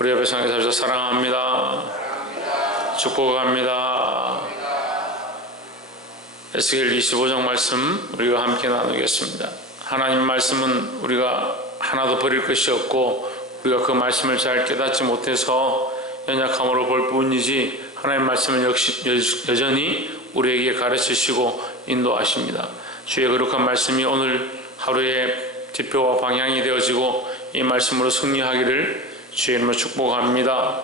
우리 옆에 상에서 사랑합니다. 축복합니다. 에스겔 25장 말씀 우리가 함께 나누겠습니다. 하나님 말씀은 우리가 하나도 버릴 것이 없고 우리가 그 말씀을 잘 깨닫지 못해서 연약함으로 볼 뿐이지 하나님 말씀은 역시 여전히 우리에게 가르치시고 인도하십니다. 주의 거룩한 말씀이 오늘 하루의 지표와 방향이 되어지고 이 말씀으로 승리하기를 주의 이름으로 축복합니다.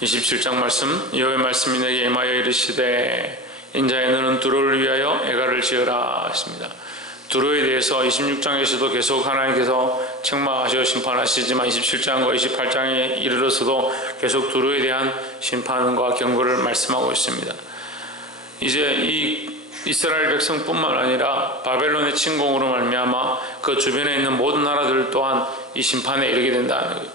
27장 말씀, 여호와의 말씀이 내게 임하여 이르시되 인자야 너는 두로를 위하여 애가를 지어라 했습니다. 두로에 대해서 26장에서도 계속 하나님께서 책망하시고 심판하시지만 27장과 28장에 이르러서도 계속 두로에 대한 심판과 경고를 말씀하고 있습니다. 이제 이 이스라엘 백성뿐만 아니라 바벨론의 침공으로 말미암아 그 주변에 있는 모든 나라들 또한 이 심판에 이르게 된다는 거예요.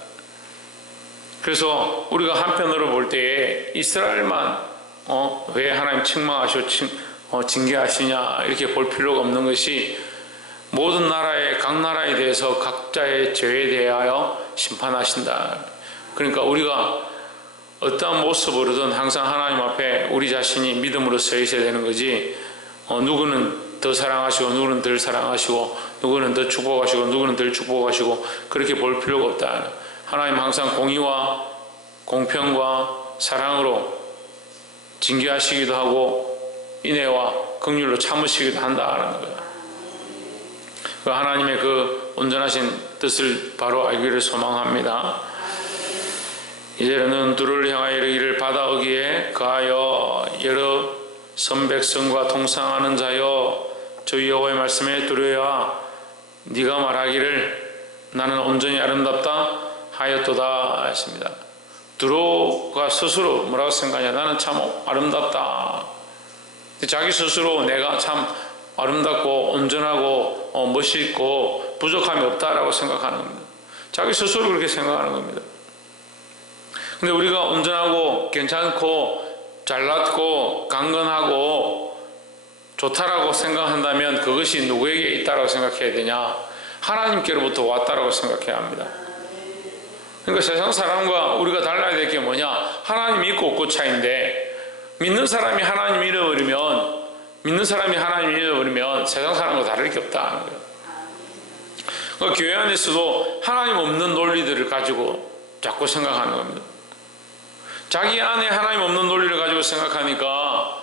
그래서 우리가 한편으로 볼 때에 이스라엘만 왜 하나님 책망하시고 징계하시냐 이렇게 볼 필요가 없는 것이 모든 나라의 각 나라에 대해서 각자의 죄에 대하여 심판하신다. 그러니까 우리가 어떠한 모습으로든 항상 하나님 앞에 우리 자신이 믿음으로 서 있어야 되는 거지. 누구는 더 사랑하시고 누구는 덜 사랑하시고 누구는 더 축복하시고 누구는 덜 축복하시고 그렇게 볼 필요가 없다. 하나님 항상 공의와 공평과 사랑으로 징계하시기도 하고 인애와 긍휼로 참으시기도 한다는 거야. 그 하나님의 그 온전하신 뜻을 바로 알기를 소망합니다. 이제는 두로를 향하여 이르기를 바다 어귀에 거하여 여러 선백성과 동상하는 자여 주 여호와의 말씀에 두로야 네가 말하기를 나는 온전히 아름답다 하였도다 했습니다. 두로가 스스로 뭐라고 생각하냐, 나는 참 아름답다. 자기 스스로 내가 참 아름답고 온전하고 멋있고 부족함이 없다라고 생각하는 겁니다. 자기 스스로 그렇게 생각하는 겁니다. 근데 우리가 온전하고 괜찮고 잘났고 강건하고 좋다라고 생각한다면 그것이 누구에게 있다라고 생각해야 되냐? 하나님께로부터 왔다라고 생각해야 합니다. 그러니까 세상 사람과 우리가 달라야 될 게 뭐냐? 하나님 있고 없고 차이인데 믿는 사람이 하나님 잃어버리면 세상 사람과 다를 게 없다는 거예요. 그러니까 교회 안에서도 하나님 없는 논리들을 가지고 자꾸 생각하는 겁니다. 자기 안에 하나님 없는 논리를 가지고 생각하니까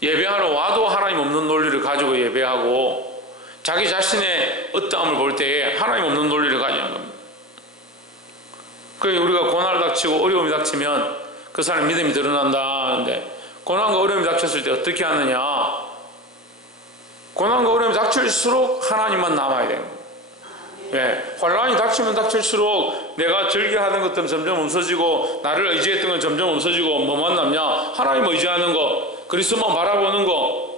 예배하러 와도 하나님 없는 논리를 가지고 예배하고 자기 자신의 어떠함을 볼 때에 하나님 없는 논리를 가지는 겁니다. 그래서 우리가 고난을 닥치고 어려움이 닥치면 그 사람 믿음이 드러난다 하는데 고난과 어려움이 닥쳤을 때 어떻게 하느냐? 고난과 어려움이 닥칠수록 하나님만 남아야 되는 거예요. 예, 혼란이 닥치면 닥칠수록 내가 즐겨하던 것들은 점점 없어지고 나를 의지했던 건 점점 없어지고 뭐만 남냐? 하나님 의지하는 거, 그리스도만 바라보는 거.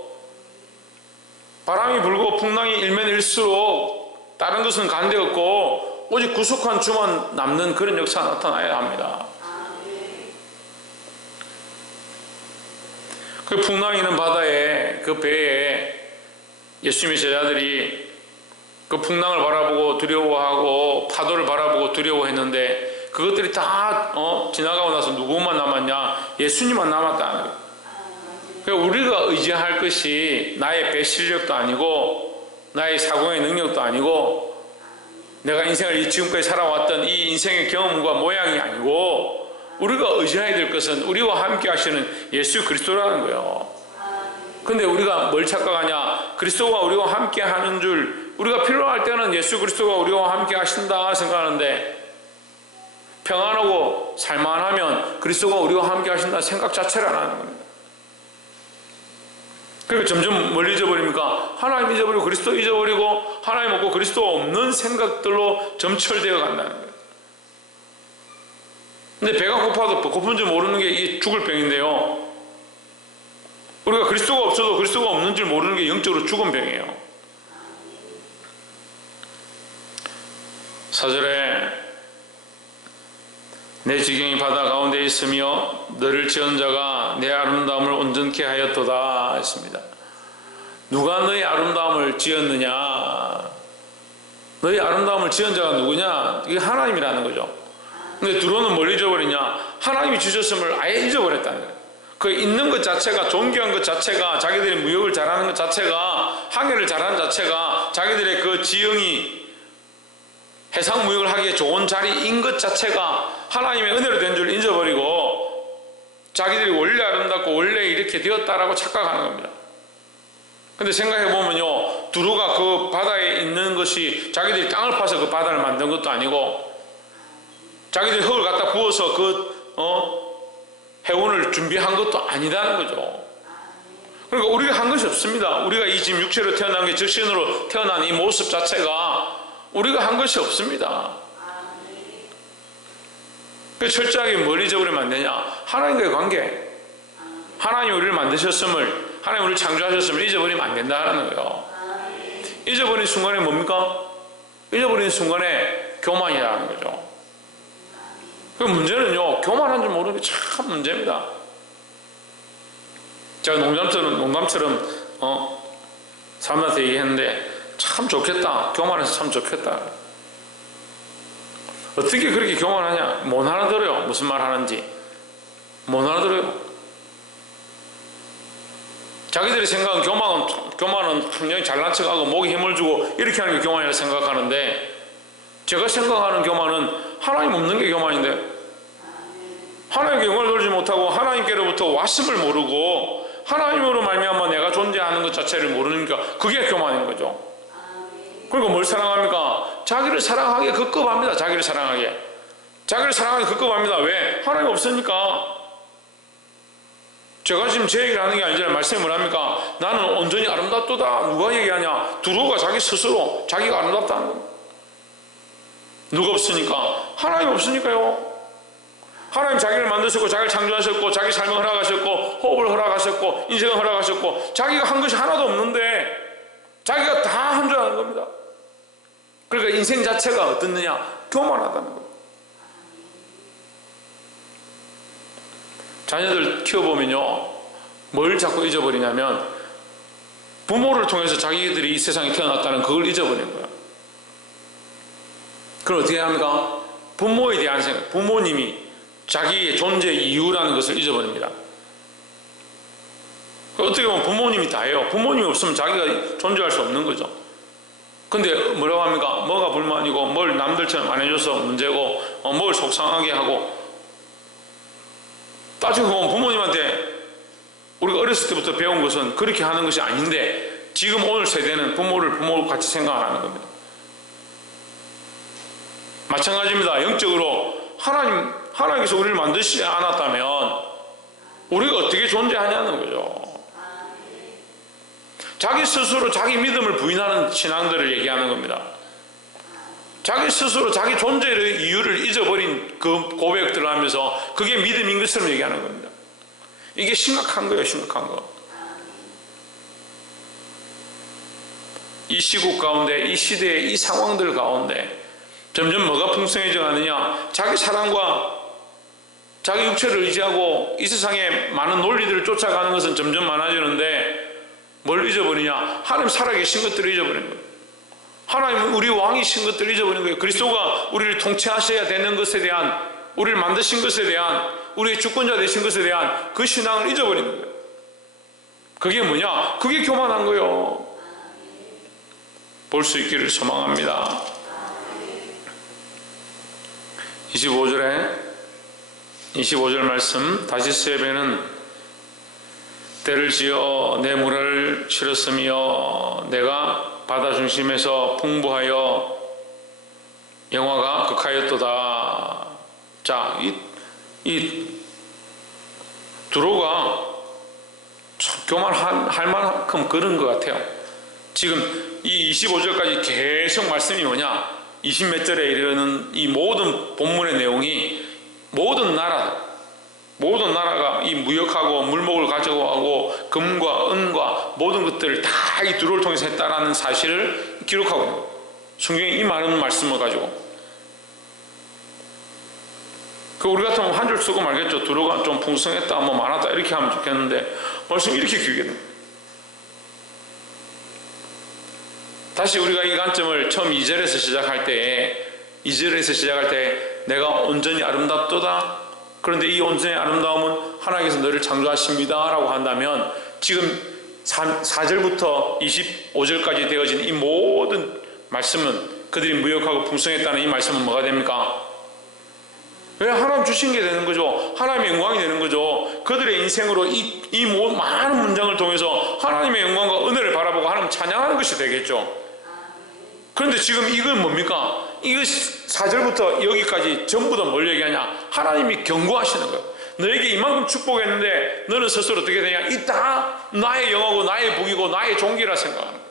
바람이 불고 풍랑이 일면 일수록 다른 것은 간데없고 오직 구속한 주만 남는 그런 역사가 나타나야 합니다. 그 풍랑이 있는 바다에 그 배에 예수님의 제자들이 그 풍랑을 바라보고 두려워하고 파도를 바라보고 두려워했는데 그것들이 다 지나가고 나서 누구만 남았냐? 예수님만 남았다는 거예요. 그러니까 우리가 의지할 것이 나의 배 실력도 아니고 나의 사고의 능력도 아니고 내가 인생을 지금까지 살아왔던 이 인생의 경험과 모양이 아니고 우리가 의지해야 될 것은 우리와 함께 하시는 예수 그리스도라는 거예요. 근데 우리가 뭘 착각하냐? 그리스도가 우리와 함께 하는 줄, 우리가 필요할 때는 예수 그리스도가 우리와 함께 하신다 생각하는데 평안하고 살만하면 그리스도가 우리와 함께 하신다는 생각 자체를 안 하는 겁니다. 그리고 점점 뭘 잊어버립니까? 하나님 잊어버리고 그리스도 잊어버리고 하나님 없고 그리스도 없는 생각들로 점철되어 간다는 거예요. 근데 배가 고파도 고픈 줄 모르는 게 이게 죽을 병인데요. 우리가 그리스도가 없어도 그리스도가 없는 줄 모르는 게 영적으로 죽은 병이에요. 4절에 내 지경이 바다 가운데 있으며 너를 지은 자가 내 아름다움을 온전케 하였도다 했습니다. 누가 너의 아름다움을 지었느냐? 너의 아름다움을 지은 자가 누구냐? 이게 하나님이라는 거죠. 근데 두로는 뭘 잊어버리냐? 하나님이 주셨음을 아예 잊어버렸다는 거예요. 그 있는 것 자체가, 존귀한 것 자체가, 자기들이 무역을 잘하는 것 자체가, 항해를 잘하는 자체가, 자기들의 그 지형이 해상 무역을 하기에 좋은 자리인 것 자체가 하나님의 은혜로 된 줄 잊어버리고 자기들이 원래 아름답고 원래 이렇게 되었다라고 착각하는 겁니다. 근데 생각해보면요, 두루가 그 바다에 있는 것이 자기들이 땅을 파서 그 바다를 만든 것도 아니고 자기들이 흙을 갖다 부어서 해운을 준비한 것도 아니라는 거죠. 그러니까 우리가 한 것이 없습니다. 우리가 이 지금 육체로 태어난 게 적신으로 태어난 이 모습 자체가 우리가 한 것이 없습니다. 그 철저하게 뭘 잊어버리면 안 되냐? 하나님과의 관계. 하나님이 우리를 만드셨음을, 하나님 우리를 창조하셨음을 잊어버리면 안 된다는 거예요. 잊어버린 순간에 뭡니까? 잊어버린 순간에 교만이라는 거죠. 그 문제는요, 교만한 줄 모르는 게 참 문제입니다. 제가 농담처럼 사람한테 얘기했는데 참 좋겠다. 교만해서 참 좋겠다. 어떻게 그렇게 교만하냐? 못 알아들어요. 무슨 말 하는지 못 알아들어요. 자기들이 생각하는 교만은 분명히 잘난 척하고 목에 힘을 주고 이렇게 하는 게 교만이라고 생각하는데, 제가 생각하는 교만은 하나님 없는 게 교만인데, 하나님께 영광을 돌리지 못하고 하나님께로부터 왔음을 모르고 하나님으로 말미암아 내가 존재하는 것 자체를 모르니까 그게 교만인 거죠. 그러니까 뭘 사랑합니까? 자기를 사랑하기에 급급합니다. 자기를 사랑하기에 급급합니다. 왜? 하나님 없으니까. 제가 지금 제 얘기를 하는 게 아니잖아요. 말씀이 뭐랍니까? 나는 온전히 아름답도다. 누가 얘기하냐? 두루가 자기 스스로 자기가 아름답다는 겁니다. 누가 없으니까? 하나님 없으니까요. 하나님 자기를 만드셨고 자기를 창조하셨고 자기 삶을 허락하셨고 호흡을 허락하셨고 인생을 허락하셨고 자기가 한 것이 하나도 없는데 자기가 다 한 줄 아는 겁니다. 그러니까 인생 자체가 어떻느냐? 교만하다는 거예요. 자녀들 키워보면요, 뭘 자꾸 잊어버리냐면 부모를 통해서 자기들이 이 세상에 태어났다는 그걸 잊어버리는 거예요. 그럼 어떻게 합니까? 부모에 대한 생각, 부모님이 자기의 존재 이유라는 것을 잊어버립니다. 어떻게 보면 부모님이 다예요. 부모님이 없으면 자기가 존재할 수 없는 거죠. 근데 뭐라고 합니까? 뭐가 불만이고 뭘 남들처럼 안 해줘서 문제고 뭘 속상하게 하고, 따지고 보면 부모님한테 우리가 어렸을 때부터 배운 것은 그렇게 하는 것이 아닌데 지금 오늘 세대는 부모를 부모같이 생각 안 하는 겁니다. 마찬가지입니다. 영적으로 하나님께서 우리를 만드시지 않았다면 우리가 어떻게 존재하냐는 거죠. 자기 스스로 자기 믿음을 부인하는 신앙들을 얘기하는 겁니다. 자기 스스로 자기 존재의 이유를 잊어버린 그 고백들을 하면서 그게 믿음인 것처럼 얘기하는 겁니다. 이게 심각한 거예요. 심각한 거. 이 시국 가운데, 이 시대의 이 상황들 가운데 점점 뭐가 풍성해져 가느냐? 자기 사랑과 자기 육체를 의지하고 이 세상에 많은 논리들을 쫓아가는 것은 점점 많아지는데 뭘 잊어버리냐? 하나님 살아계신 것들을 잊어버리는 거예요. 하나님은 우리 왕이신 것들을 잊어버리는 거예요. 그리스도가 우리를 통치하셔야 되는 것에 대한, 우리를 만드신 것에 대한, 우리의 주권자 되신 것에 대한 그 신앙을 잊어버리는 거예요. 그게 뭐냐? 그게 교만한 거예요. 볼 수 있기를 소망합니다. 25절 말씀, 다시스 예배는 때를 지어 내 물을 실었으며 내가 바다 중심에서 풍부하여 영화가 극하였도다. 자, 이 두로가 참 교만할 만큼 그런 것 같아요. 지금 이 25절까지 계속 말씀이 뭐냐? 20몇 절에 이르는 이 모든 본문의 내용이 모든 나라가 이 무역하고 물목을 가져가고 금과 은과 모든 것들을 다 이 두로를 통해서 했다라는 사실을 기록하고 있는 거예요. 성경에 이 많은 말씀을 가지고. 우리 같으면 한 줄 쓰고 말겠죠. 두로가 좀 풍성했다, 뭐 많았다 이렇게 하면 좋겠는데 말씀이 이렇게 길게 됩니다. 다시 우리가 이 관점을 처음 2절에서 시작할 때 내가 온전히 아름답도다. 그런데 이 온전히 아름다움은 하나님께서 너를 창조하십니다 라고 한다면 지금 4절부터 25절까지 되어진 이 모든 말씀은, 그들이 무역하고 풍성했다는 이 말씀은 뭐가 됩니까? 왜 하나님 주신 게 되는 거죠. 하나님의 영광이 되는 거죠. 그들의 인생으로 이 많은 문장을 통해서 하나님의 영광과 은혜를 바라보고 하나님 찬양하는 것이 되겠죠. 그런데 지금 이건 뭡니까? 이거 4절부터 여기까지 전부 다 뭘 얘기하냐? 하나님이 경고하시는 거예요. 너에게 이만큼 축복했는데 너는 스스로 어떻게 되냐? 이 다 나의 영화고 나의 복이고 나의 종기라 생각하는 거예요.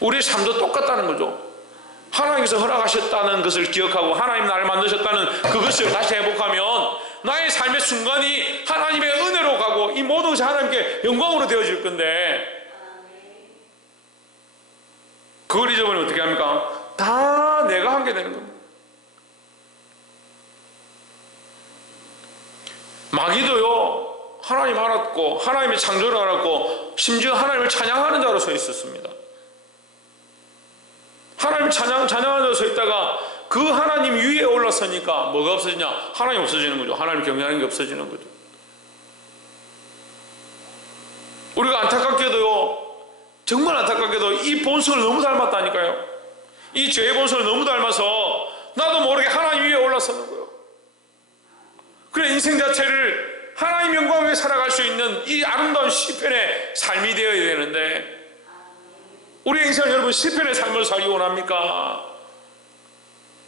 우리의 삶도 똑같다는 거죠. 하나님께서 허락하셨다는 것을 기억하고 하나님 나를 만드셨다는 그것을 다시 회복하면 나의 삶의 순간이 하나님의 은혜로 가고 이 모든 것이 하나님께 영광으로 되어질 건데, 그걸 잊어버리면 어떻게 합니까? 다 내가 한 게 되는 겁니다. 마귀도요, 하나님 알았고 하나님의 창조를 알았고 심지어 하나님을 찬양하는 자로 서 있었습니다. 하나님을 찬양하는 자로 서 있다가 그 하나님 위에 올라서니까 뭐가 없어지냐? 하나님 없어지는 거죠. 하나님 경외하는 게 없어지는 거죠. 우리가 안타깝게도요, 정말 안타깝게도 이 본성을 너무 닮았다니까요. 이 죄의 본성을 너무 닮아서 나도 모르게 하나님 위에 올라서는 거예요. 그래, 인생 자체를 하나님 영광 위에 살아갈 수 있는 이 아름다운 시편의 삶이 되어야 되는데, 우리의 인생을 여러분 시편의 삶으로 살기 원합니까?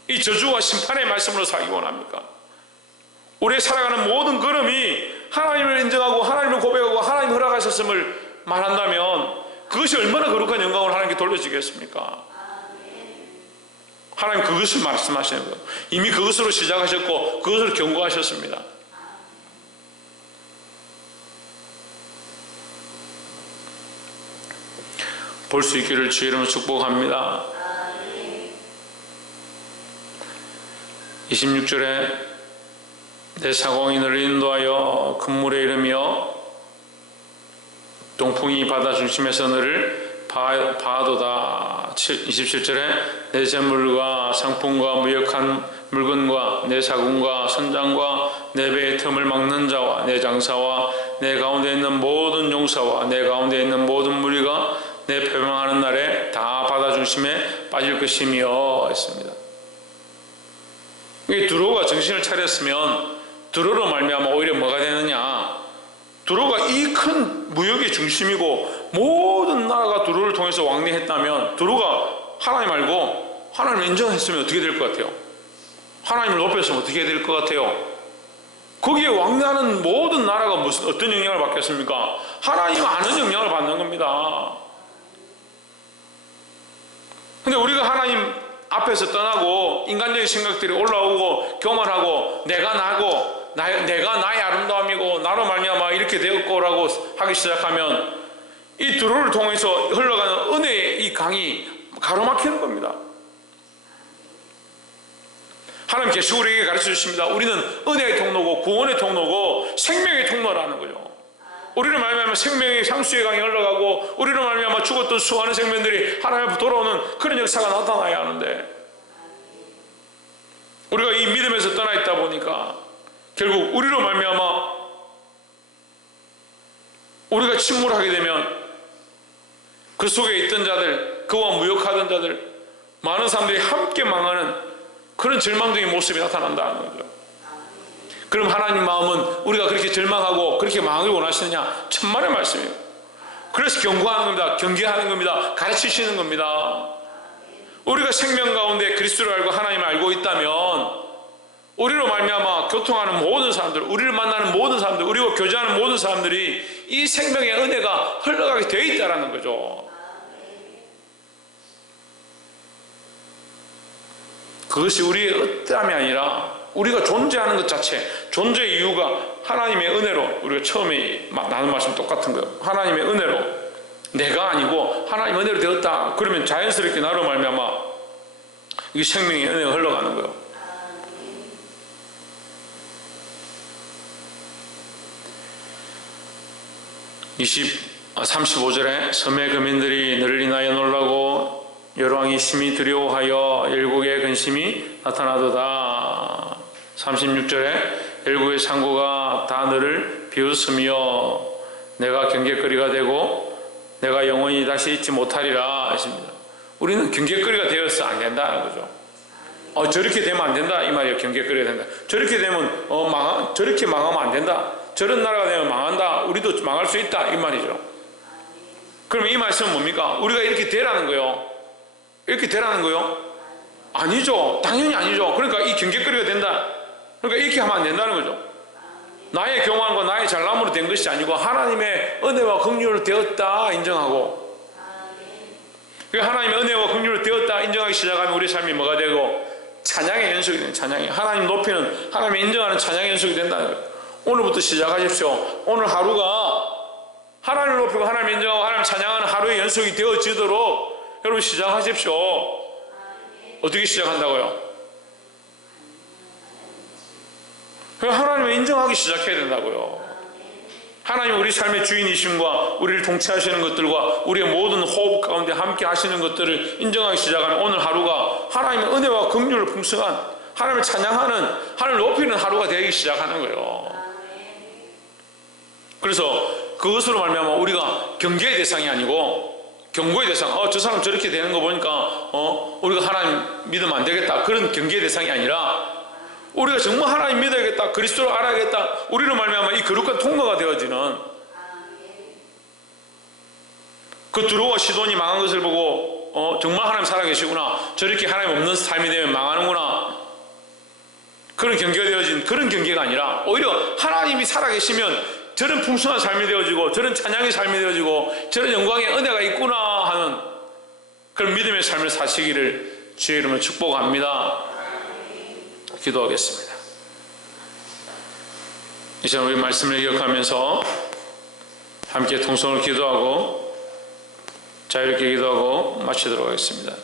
이 저주와 심판의 말씀으로 살기 원합니까? 우리의 살아가는 모든 걸음이 하나님을 인정하고 하나님을 고백하고 하나님 허락하셨음을 말한다면 그것이 얼마나 거룩한 영광을 하나님께 돌려지겠습니까? 하나님 그것을 말씀하시는 거예요. 이미 그것으로 시작하셨고 그것을 경고하셨습니다. 볼 수 있기를 주의 이름으로 축복합니다. 26절에 내 사공이 너를 인도하여 큰 물에 이르며 동풍이 바다 중심에서 너를 파도다. 27절에 내 재물과 상품과 무역한 물건과 내 사군과 선장과 내 배의 틈을 막는 자와 내 장사와 내 가운데 있는 모든 용사와 내 가운데 있는 모든 무리가 내 표명하는 날에 다 바다 중심에 빠질 것이며 했습니다. 두로가 정신을 차렸으면 두로로 말미암아 오히려 뭐가 되느냐? 두로가 이 큰 무역의 중심이고 모든 나라가 두로를 통해서 왕래했다면 두로가 하나님 알고 하나님을 인정했으면 어떻게 될 것 같아요? 하나님을 높였으면 어떻게 될 것 같아요? 거기에 왕래하는 모든 나라가 어떤 영향을 받겠습니까? 하나님 아는 영향을 받는 겁니다. 근데 우리가 하나님 앞에서 떠나고 인간적인 생각들이 올라오고 교만하고 내가 나고 내가 나의 아름다움이고 나로 말미암아 이렇게 되었고라고 하기 시작하면 이 두로를 통해서 흘러가는 은혜의 이 강이 가로막히는 겁니다. 하나님 계속 우리에게 가르쳐 주십니다. 우리는 은혜의 통로고 구원의 통로고 생명의 통로라는 거죠. 우리를 말미암아 생명의 상수의 강이 흘러가고 우리를 말미암아 죽었던 수많은 생명들이 하나님 앞에 돌아오는 그런 역사가 나타나야 하는데, 우리가 이 믿음에서 떠나 있다 보니까 결국 우리로 말미암아 우리가 침몰하게 되면 그 속에 있던 자들, 그와 무역하던 자들, 많은 사람들이 함께 망하는 그런 절망적인 모습이 나타난다는 거죠. 그럼 하나님 마음은 우리가 그렇게 절망하고 그렇게 망하길 원하시느냐? 천만의 말씀이에요. 그래서 경고하는 겁니다. 경계하는 겁니다. 가르치시는 겁니다. 우리가 생명 가운데 그리스도를 알고 하나님을 알고 있다면 우리로 말미암아 교통하는 모든 사람들, 우리를 만나는 모든 사람들, 우리와 교제하는 모든 사람들이 이 생명의 은혜가 흘러가게 되어 있다는 거죠. 그것이 우리의 어떠함이 아니라 우리가 존재하는 것 자체, 존재의 이유가 하나님의 은혜로, 우리가 처음에 나눈 말씀 똑같은 거예요. 하나님의 은혜로, 내가 아니고 하나님의 은혜로 되었다. 그러면 자연스럽게 나로 말미암아 이 생명의 은혜가 흘러가는 거예요. 아, 35절에 섬의 거민들이 너를 인하여 놀라고 여로왕이 심히 두려워하여 열국의 근심이 나타나도다. 36절에 열국의 창고가 다 너를 비웃으며 내가 경계거리가 되고 내가 영원히 다시 잊지 못하리라 하십니다. 우리는 경계거리가 되어서 안 된다는 거죠. 저렇게 되면 안 된다 이 말이에요. 경계거리가 된다. 저렇게 되면 저렇게 망하면 안 된다. 저런 나라가 되면 망한다. 우리도 망할 수 있다 이 말이죠. 그러면 이 말씀은 뭡니까? 우리가 이렇게 되라는 거요. 이렇게 되라는 거요? 아니죠. 당연히 아니죠. 그러니까 이 경계거리가 된다. 그러니까 이렇게 하면 안 된다는 거죠. 나의 교만과 나의 잘남으로 된 것이 아니고 하나님의 은혜와 긍휼을 되었다 인정하고, 하나님의 은혜와 긍휼을 되었다 인정하기 시작하면 우리 삶이 뭐가 되고? 찬양의 연속이 되는, 찬양이 하나님 높이는, 하나님의 인정하는 찬양의 연속이 된다는 거예요. 오늘부터 시작하십시오. 오늘 하루가 하나님을 높이고 하나님을 인정하고 하나님을 찬양하는 하루의 연속이 되어지도록 여러분 시작하십시오. 어떻게 시작한다고요? 하나님을 인정하기 시작해야 된다고요. 하나님 우리 삶의 주인이심과 우리를 통치하시는 것들과 우리의 모든 호흡 가운데 함께 하시는 것들을 인정하기 시작하면 오늘 하루가 하나님의 은혜와 긍휼을 풍성한, 하나님을 찬양하는, 하나님을 높이는 하루가 되기 시작하는 거예요. 그래서 그것으로 말미암아 우리가 경계의 대상이 아니고 경고의 대상, 저 사람 저렇게 되는 거 보니까 우리가 하나님 믿으면 안 되겠다, 그런 경계의 대상이 아니라 우리가 정말 하나님 믿어야겠다, 그리스도를 알아야겠다, 우리로 말미암아 이 거룩한 통로가 되어지는, 그 두로와 시돈이 망한 것을 보고 정말 하나님 살아계시구나, 저렇게 하나님 없는 삶이 되면 망하는구나, 그런 경계가 되어진 그런 경계가 아니라 오히려 하나님이 살아계시면 저런 풍성한 삶이 되어지고 저런 찬양의 삶이 되어지고 저런 영광의 은혜가 있구나 하는 그런 믿음의 삶을 사시기를 주의 이름으로 축복합니다. 기도하겠습니다. 이제 우리 말씀을 기억하면서 함께 통성을 기도하고 자유롭게 기도하고 마치도록 하겠습니다.